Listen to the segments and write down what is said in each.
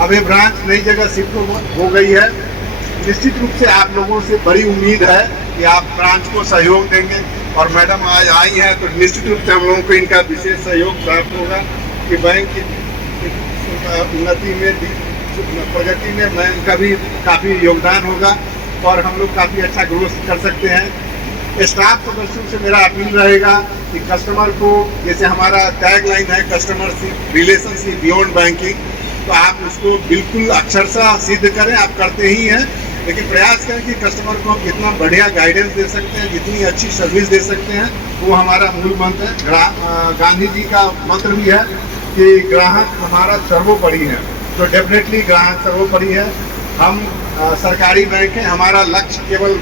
अब ये ब्रांच नई जगह शिफ्ट हो गई है। निश्चित रूप से आप लोगों से बड़ी उम्मीद है कि आप ब्रांच को सहयोग देंगे, और मैडम आज आई हैं तो निश्चित रूप से हम लोगों को इनका विशेष सहयोग प्राप्त होगा कि बैंक की उन्नति में, प्रगति में बैंक का भी काफ़ी योगदान होगा और हम लोग काफ़ी अच्छा ग्रोथ कर सकते हैं। स्टाफ सदस्यों से मेरा अपील रहेगा कि कस्टमर को, जैसे हमारा टैगलाइन है कस्टमरशिप रिलेशनशिप बियॉन्ड बैंकिंग, तो आप उसको बिल्कुल अक्षरशः सिद्ध करें। आप करते ही हैं, लेकिन प्रयास करें कि कस्टमर को हम जितना बढ़िया गाइडेंस दे सकते हैं, जितनी अच्छी सर्विस दे सकते हैं, वो हमारा मूल मंत्र है। गांधी जी का मंत्र भी है कि ग्राहक हमारा सर्वोपरि है, तो डेफिनेटली ग्राहक सर्वोपरि है। हम सरकारी बैंक है, हमारा लक्ष्य केवल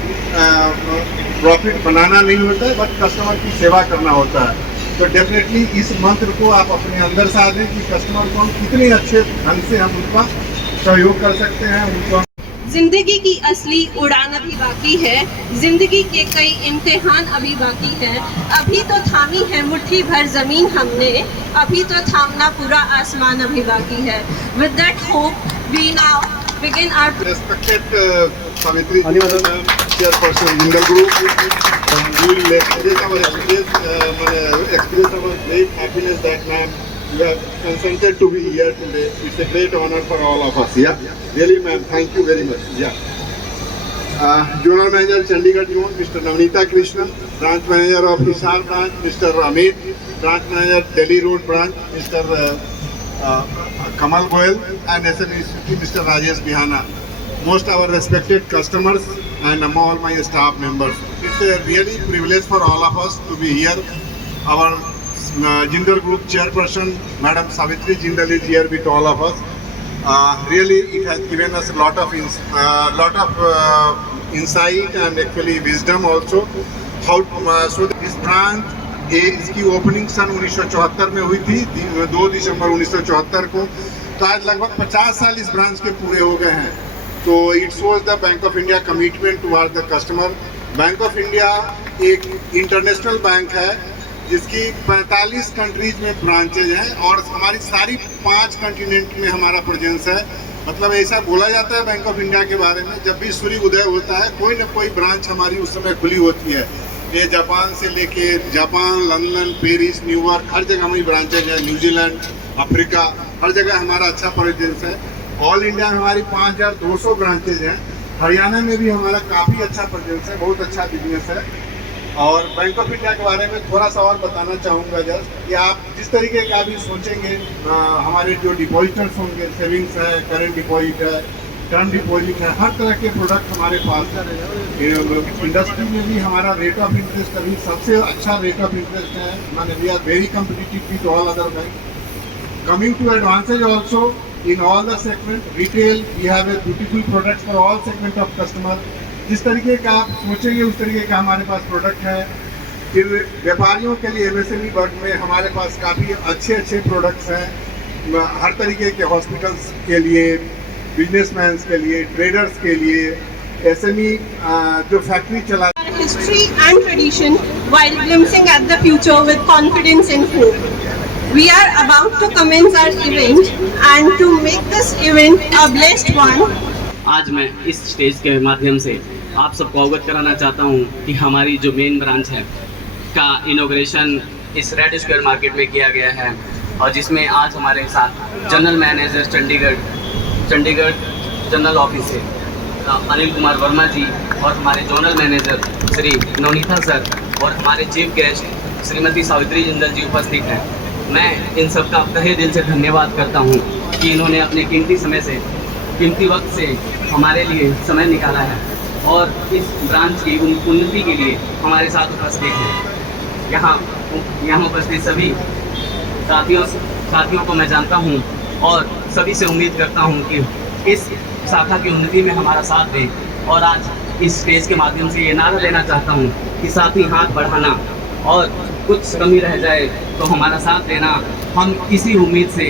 प्रॉफिट बनाना नहीं होता है, बट कस्टमर की सेवा करना होता है। तो डेफिनेटली इस मंत्र को आप अपने अंदर से दें कि कस्टमर को हम कितने अच्छे ढंग से हम उनका सहयोग कर सकते हैं, उनको। जिंदगी की असली उड़ान अभी बाकी है, जिंदगी के कई इम्तिहान अभी बाकी है। अभी तो थामी है मुट्ठी भर जमीन हमने, अभी तो थामना पूरा आसमान अभी बाकी है। With that hope we now begin our respected Savitri Madam, Chairperson Jindal Group. We will express our great happiness that ma'am you have consented to be here today. It's a great honor for all of us. Yeah, really ma'am, thank you very much. Yeah. General Manager Chandigarh Zone, Mr. Navnita Krishna. Branch Manager of Hisar Branch, Mr. Amit. Branch Manager Delhi Road Branch, Mr. Kamal Goel, and SME Mr. Rajesh Bihana. Most our respected customers and all my staff members. It's a really privilege for all of us to be here. Our Jindal Group Chairperson, Madam Savitri Jindal is here with all of us. Really, it has given us a lot of insight and actually wisdom also. How so this branch, इसकी opening सन 1974 में हुई थी, 2 दिसंबर 1974 को। तो आज लगभग 50 साल इस ब्रांच के पूरे हो गए हैं। तो it shows the bank of India commitment toward the customer. Bank of India एक इंटरनेशनल बैंक है जिसकी 45 कंट्रीज में ब्रांचेज हैं और हमारी सारी 5 कंटिनेंट में हमारा प्रेजेंस है। मतलब ऐसा बोला जाता है बैंक ऑफ इंडिया के बारे में, जब भी सूर्य उदय होता है कोई ना कोई ब्रांच हमारी उस समय खुली होती है। ये जापान से लेके जापान, लंदन, पेरिस, न्यूयॉर्क, हर जगह हमारी ब्रांचेज है। न्यूजीलैंड, अफ्रीका, हर जगह हमारा अच्छा प्रेजेंस है। ऑल इंडिया में हमारी 5200 ब्रांचेज हैं। हरियाणा में भी हमारा काफ़ी अच्छा प्रेजेंस है, बहुत अच्छा बिजनेस है। और बैंक ऑफ इंडिया के बारे में थोड़ा सा और बताना चाहूँगा जस्ट कि आप जिस तरीके का भी सोचेंगे, हमारे जो डिपॉजिटर्स होंगे, सेविंग्स है, करेंट डिपॉजिट है, टर्म डिपॉजिट है, हर तरह के प्रोडक्ट हमारे पास है। इंडस्ट्री में भी हमारा रेट ऑफ इंटरेस्ट अभी सबसे अच्छा रेट ऑफ इंटरेस्ट है। माने we are very competitive with all other bank. Coming to advantage also in all the segment, retail we have a beautiful product for all segment of customer. जिस तरीके का आप सोचेंगे उस तरीके का हमारे पास प्रोडक्ट है। फिर व्यापारियों के लिए एमएसएमई वर्ग में हमारे पास काफ़ी अच्छे प्रोडक्ट्स हैं। हर तरीके के हॉस्पिटल्स के लिए, बिजनेसमैन के लिए, ट्रेडर्स के लिए, एसएमई जो फैक्ट्री चला। history and tradition while glimpsing at the future with confidence and hope. We are about to commence our event and to make this event a blessed one. आज मैं इस stage के माध्यम से आप सबको अवगत कराना चाहता हूँ कि हमारी जो मेन ब्रांच है का इनॉग्रेशन इस रेड स्क्वायर मार्केट में किया गया है, और जिसमें आज हमारे साथ general manager Chandigarh general office से अनिल कुमार वर्मा जी और हमारे zonal manager Shri Navneeta sir और हमारे चीफ गेस्ट श्रीमती सावित्री जिंदल जी उपस्थित हैं। मैं इन सब का तहे दिल से धन्यवाद करता हूं कि इन्होंने अपने कीमती वक्त से हमारे लिए समय निकाला है और इस ब्रांच की उन्नति के लिए हमारे साथ उपस्थित हैं। यहाँ उपस्थित सभी साथियों को मैं जानता हूँ और सभी से उम्मीद करता हूँ कि इस शाखा की उन्नति में हमारा साथ दें। और आज इस स्टेज के माध्यम से ये नारा देना चाहता हूँ कि साथी हाथ बढ़ाना और कुछ कमी रह जाए तो हमारा साथ देना। हम इसी उम्मीद से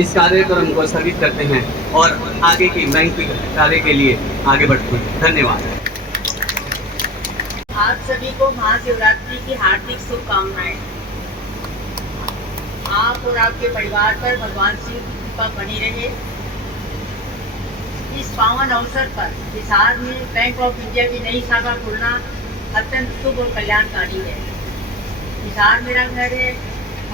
इस कार्यक्रम को स्थगित करते हैं और आगे की बैंक के कार्य के लिए आगे बढ़ते हैं। धन्यवाद। आप सभी को महाशिवरात्रि की हार्दिक शुभकामनाएं। आप और आपके परिवार पर भगवान शिव की कृपा बनी रहे। इस पावन अवसर पर हिसार में बैंक ऑफ इंडिया की नई शाखा खुलना अत्यंत शुभ और कल्याणकारी है। हिसार मेरा घर है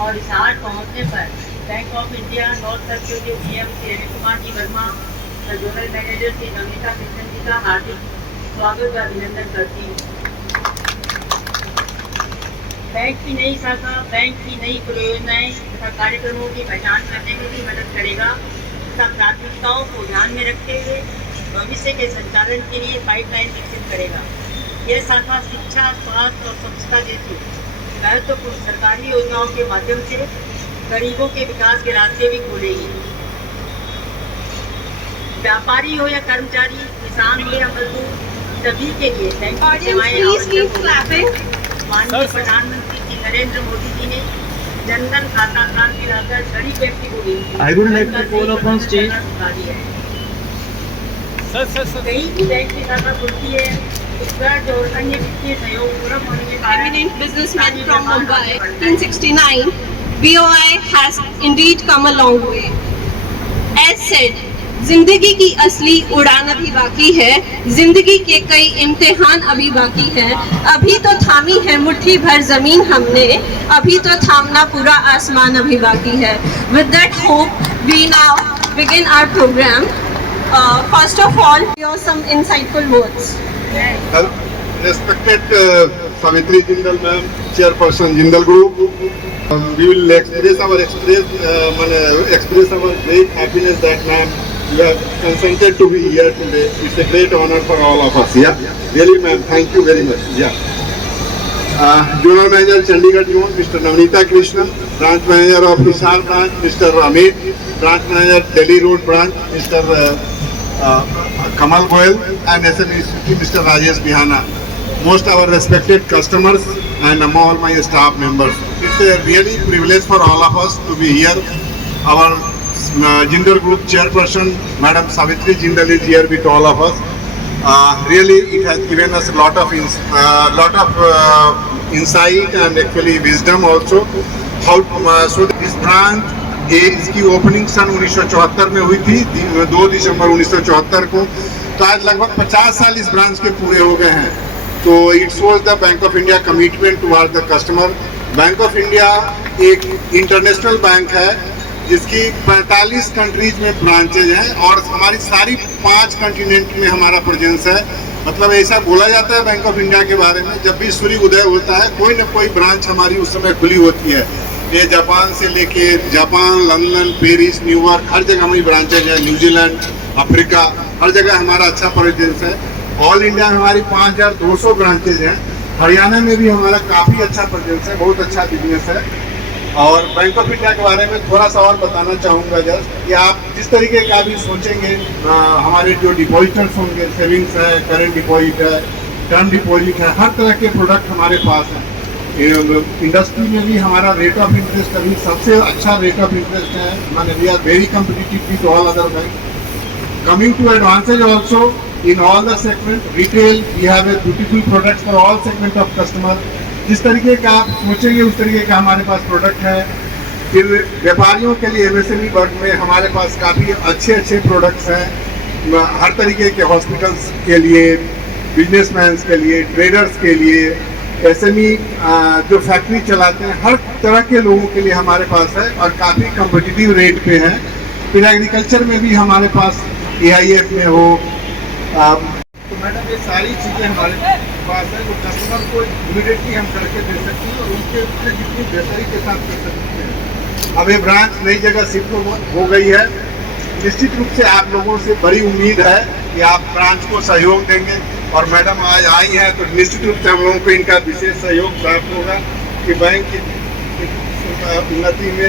और हिसार पहुंचने पर bank of India north circle के GM श्री रवि कुमार जी वर्मा और जोनल मैनेजर श्री नमिता कृष्णन जी का हार्दिक स्वागत व अभिनंदन करती हूँ। बैंक की नई शाखा बैंक की नई परियोजनाएं तथा कार्यक्रमों की पहचान करने में भी मदद करेगा तथा प्राथमिकताओं को ध्यान में रखते हुए भविष्य के संचालन के लिए पाइपलाइन विकसित करेगा। यह शाखा शिक्षा, स्वास्थ्य और स्वच्छता जैसी महत्वपूर्ण सरकारी योजनाओं के माध्यम से गरीबों के विकास के रास्ते भी खोलेगी। व्यापारी हो या कर्मचारी, किसान हो या मजदूर, सभी के लिए बैंक की Audience, सेवाएं please keep आवश्यक clapping. होगी। माननीय प्रधानमंत्री श्री नरेंद्र मोदी जी ने जनधन खाता क्रांति लाकर गरीब व्यक्ति को भी I would like to call upon stage. कहीं भी बैंक की शाखा खुलती है तो कर्ज और अन्य वित्तीय सहयोग पूर्ण होने के कारण Eminent businessman from Mumbai, 1969, BOI has indeed come a long way. As said, जिंदगी की असली उड़ान अभी बाकी है, जिंदगी के कई इम्तिहान अभी बाकी है। अभी तो थामी है मुट्ठी भर जमीन हमने, अभी तो थामना पूरा आसमान अभी बाकी है। With that hope, we now begin our program. First of all, hear some insightful words. Respected Savitri Jindal ma'am, Chairperson Jindal Group, we will express our great happiness that ma'am you have consented to be here today. It's a great honor for all of us. Yeah, really ma'am, thank you very much. Yeah. General Manager Chandigarh Zone, Mr. Navneeta Krishnan, Branch Manager of Hisar Branch, Mr. Amit, Branch Manager Delhi Road Branch, Mr. Kamal Goel, and SME Mr. Rajesh Bihana. Most our respected customers and all my staff members. It's a really privilege for all of us to be here. Our Jindal Group Chairperson, Madam Savitri Jindal is here with all of us. Really, it has given us a lot of insight and actually wisdom also. How so this branch इसकी opening सन 1974 में हुई थी, 2 दिसंबर 1974 को। तो आज लगभग 50 साल इस ब्रांच के पूरे हो गए हैं। तो it shows the bank of India commitment toward the customer. Bank of India एक इंटरनेशनल बैंक है जिसकी 45 कंट्रीज में ब्रांचेज हैं और हमारी सारी 5 कॉन्टिनेंट में हमारा प्रेजेंस है। मतलब ऐसा बोला जाता है बैंक ऑफ इंडिया के बारे में, जब भी सूर्य उदय होता है कोई ना कोई ब्रांच हमारी उस समय खुली होती है। ये जापान से लेके जापान, लंदन, पेरिस, न्यूयॉर्क, हर जगह हमारी ब्रांचेज है। न्यूजीलैंड, अफ्रीका, हर जगह हमारा अच्छा प्रेजेंस है। ऑल इंडिया में हमारी 5200 ब्रांचेज हैं। हरियाणा में भी हमारा काफ़ी अच्छा प्रेजेंस है, बहुत अच्छा बिजनेस है। और बैंक ऑफ इंडिया के बारे में थोड़ा सा और बताना चाहूँगा जस्ट कि आप जिस तरीके का भी सोचेंगे, हमारे जो डिपॉजिटर्स होंगे, सेविंग्स है, करेंट डिपॉजिट है, टर्म डिपॉजिट है, हर तरह के प्रोडक्ट हमारे पास हैं। इंडस्ट्री में भी हमारा रेट ऑफ इंटरेस्ट अभी सबसे अच्छा रेट ऑफ इंटरेस्ट है। माने we are very competitive with all other bank. Coming to advantage also in all the segment, retail, we have a beautiful products for all segment of customer. जिस तरीके का आप सोचेंगे उस तरीके का हमारे पास प्रोडक्ट है। फिर व्यापारियों के लिए MSME वर्ग में हमारे पास काफ़ी अच्छे प्रोडक्ट्स हैं। हर तरीके के हॉस्पिटल्स के लिए, बिजनेसमैन के लिए, ट्रेडर्स के लिए, SME जो फैक्ट्री चलाते हैं, हर तरह के लोगों के लिए हमारे पास है और काफ़ी कम्पिटिटिव रेट पे है। फिर एग्रीकल्चर में भी हमारे पास AIF में हो, तो मैडम ये सारी चीज़ें हमारे पास है जो कस्टमर को इमीडिएटली हम करके दे सकते हैं और उनके जितनी बेहतरी के साथ कर सकते हैं। अब ये ब्रांच नई जगह शिफ्ट हो गई है। निश्चित रूप से आप लोगों से बड़ी उम्मीद है कि आप ब्रांच को सहयोग देंगे और मैडम आज आई हैं तो निश्चित रूप से हम लोगों को इनका विशेष सहयोग प्राप्त होगा कि बैंक की उन्नति में,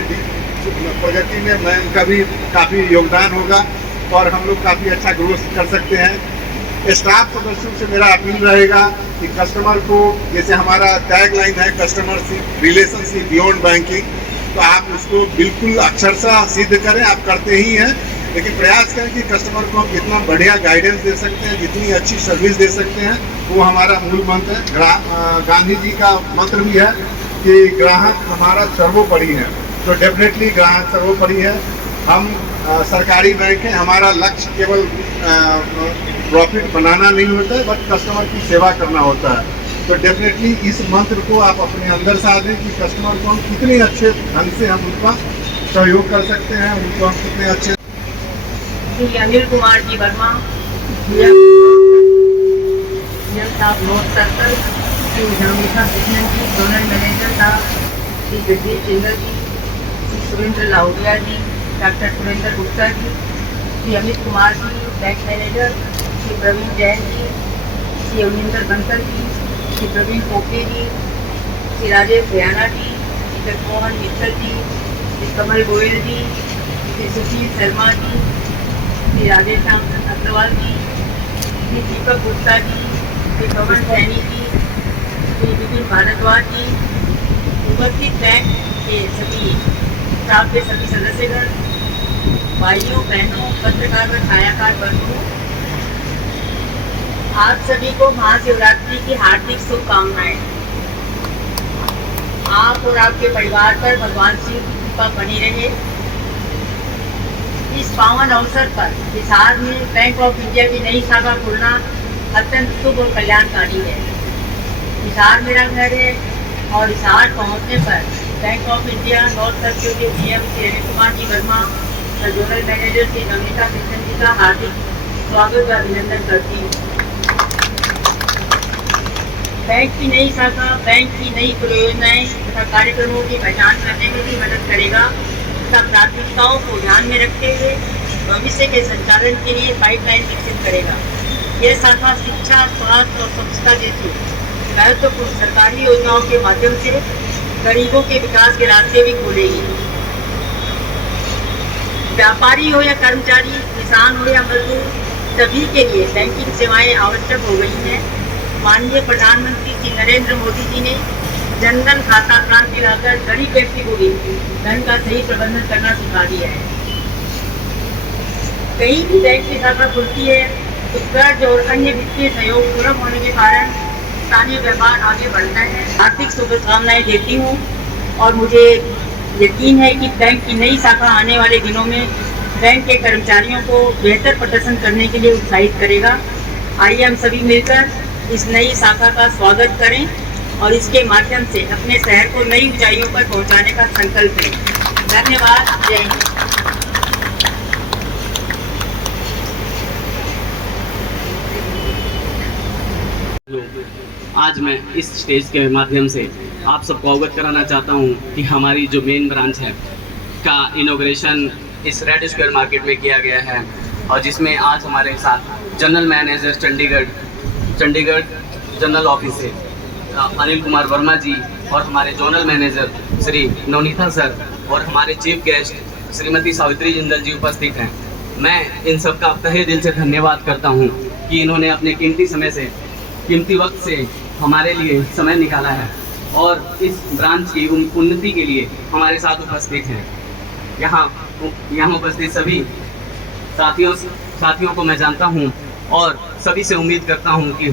प्रगति में बैंक का भी काफ़ी योगदान होगा और हम लोग काफ़ी अच्छा ग्रोथ कर सकते हैं। स्टाफ सदस्यों से मेरा अपील रहेगा कि कस्टमर को, जैसे हमारा टैगलाइन है कस्टमरशिप रिलेशनशिप बियॉन्ड बैंकिंग, तो आप उसको बिल्कुल अक्षरशः सिद्ध करें। आप करते ही हैं, लेकिन प्रयास करें कि कस्टमर को हम जितना बढ़िया गाइडेंस दे सकते हैं, जितनी अच्छी सर्विस दे सकते हैं, वो हमारा मूल मंत्र है। गांधी जी का मंत्र भी है कि ग्राहक हमारा सर्वोपरि है। तो डेफिनेटली ग्राहक सर्वोपरि है। हम सरकारी बैंक है। हमारा लक्ष्य केवल प्रॉफिट बनाना नहीं होता है, बट कस्टमर की सेवा करना होता है। तो डेफिनेटली इस मंत्र को आप अपने अंदर से दें कि कस्टमर को हम कितने अच्छे ढंग से हम उनका सहयोग कर सकते हैं, उनको हम कितने अच्छे। श्री अनिल कुमार जी वर्मा, साहब नोट सर्कल, श्री नवनीता कृष्णन जी जोनल मैनेजर साहब, श्री जगदीश जिंदल जी, श्री सुरेंद्र लाहौरिया जी, doctor Surendra Gupta ji, Shri Amit Kumar ji bank manager, Shri Praveen Jain ji, Shri Avninder Bansal ji, Shri Praveen Pope जी, श्री राजेश भयाना जी, श्री जगमोहन मित्तल जी, श्री कमल गोयल जी, श्री सुशील शर्मा जी, श्री राजेश श्याम अग्रवाल जी, श्री दीपक गुप्ता जी, श्री पवन सैनी जी, श्री विपिन भारद्वाज जी, उपस्थित बैंक के सभी स्टाफ के सभी सदस्यगण, भाइयों बहनों, पत्रकार व छायाकार बंधुओं, आप सभी को महाशिवरात्रि की हार्दिक शुभकामनाएं। आप और आपके परिवार पर भगवान शिव की कृपा बनी रहे। इस पावन अवसर पर हिसार में बैंक ऑफ इंडिया की नई शाखा खुलना अत्यंत शुभ और कल्याणकारी है। हिसार मेरा घर है और हिसार पहुंचने पर bank of India north circle के डीएम श्री अनिल कुमार जी वर्मा और जोनल मैनेजर श्री नवनीता कृष्णन जी का हार्दिक स्वागत व अभिनंदन करती हूँ। बैंक की नई शाखा बैंक की नई परियोजनाएं तथा कार्यक्रमों की पहचान करने में भी मदद करेगा तथा प्राथमिकताओं को ध्यान में रखते हुए भविष्य के संचालन के लिए पाइपलाइन विकसित करेगा। यह शाखा शिक्षा, स्वास्थ्य और स्वच्छता जैसी महत्वपूर्ण सरकारी योजनाओं के माध्यम से गरीबों के विकास के रास्ते भी खोलेगी। व्यापारी हो या कर्मचारी, किसान हो या मजदूर, सभी के लिए बैंकिंग सेवाएं आवश्यक हो गई हैं। माननीय प्रधानमंत्री श्री नरेंद्र मोदी जी ने जनधन खाता क्रांति लाकर गरीब व्यक्ति को भी धन का सही प्रबंधन करना सिखा दिया है। कहीं भी बैंक की शाखा खुलती है तो कर्ज और अन्य वित्तीय सहयोग सुलभ होने के कारण स्थानीय व्यापार आगे बढ़ता है। हार्दिक शुभकामनाएं देती हूँ और मुझे यकीन है कि बैंक की नई शाखा आने वाले दिनों में बैंक के कर्मचारियों को बेहतर प्रदर्शन करने के लिए उत्साहित करेगा। आइए हम सभी मिलकर इस नई शाखा का स्वागत करें और इसके माध्यम से अपने शहर को नई ऊंचाइयों पर पहुंचाने का संकल्प लें। धन्यवाद। जय हिंद। आज मैं इस स्टेज के माध्यम से आप सबको अवगत कराना चाहता हूं कि हमारी जो मेन ब्रांच है का इनॉग्रेशन इस रेड स्क्वायर मार्केट में किया गया है और जिसमें आज हमारे साथ general manager Chandigarh general office से अनिल कुमार वर्मा जी और हमारे zonal manager Shri Navneeta sir और हमारे चीफ गेस्ट श्रीमती सावित्री जिंदल जी उपस्थित हैं। मैं इन सब का तहे दिल से धन्यवाद करता हूं कि इन्होंने अपने कीमती वक्त से हमारे लिए समय निकाला है और इस ब्रांच की उन्नति के लिए हमारे साथ उपस्थित हैं। यहाँ उपस्थित सभी साथियों को मैं जानता हूँ और सभी से उम्मीद करता हूँ कि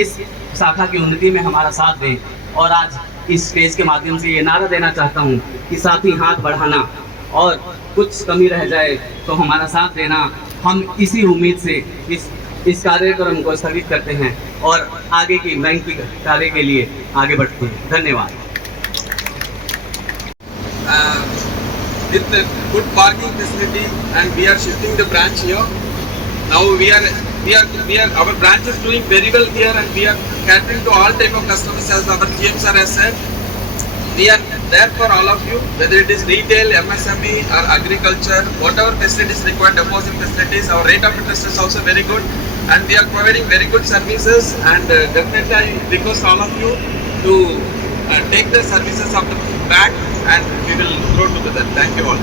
इस शाखा की उन्नति में हमारा साथ दें और आज इस स्टेज के माध्यम से ये नारा देना चाहता हूँ कि साथी हाथ बढ़ाना और कुछ कमी रह जाए तो हमारा साथ देना। हम इसी उम्मीद से इस कार्यक्रम को स्थगित करते हैं और आगे की बैंक की कार्य के लिए आगे बढ़ते हैं। धन्यवाद। With the good parking facility and we are shifting the branch here. Now our branch is doing very well here and we are catering to all type of customers as our GM sir has said. We are there for all of you, whether it is retail, MSME or agriculture, whatever facilities required, deposit facilities. Our rate of interest is also very good and we are providing very good services and definitely I request all of you to take the services of the bank and we will grow together. Thank you all.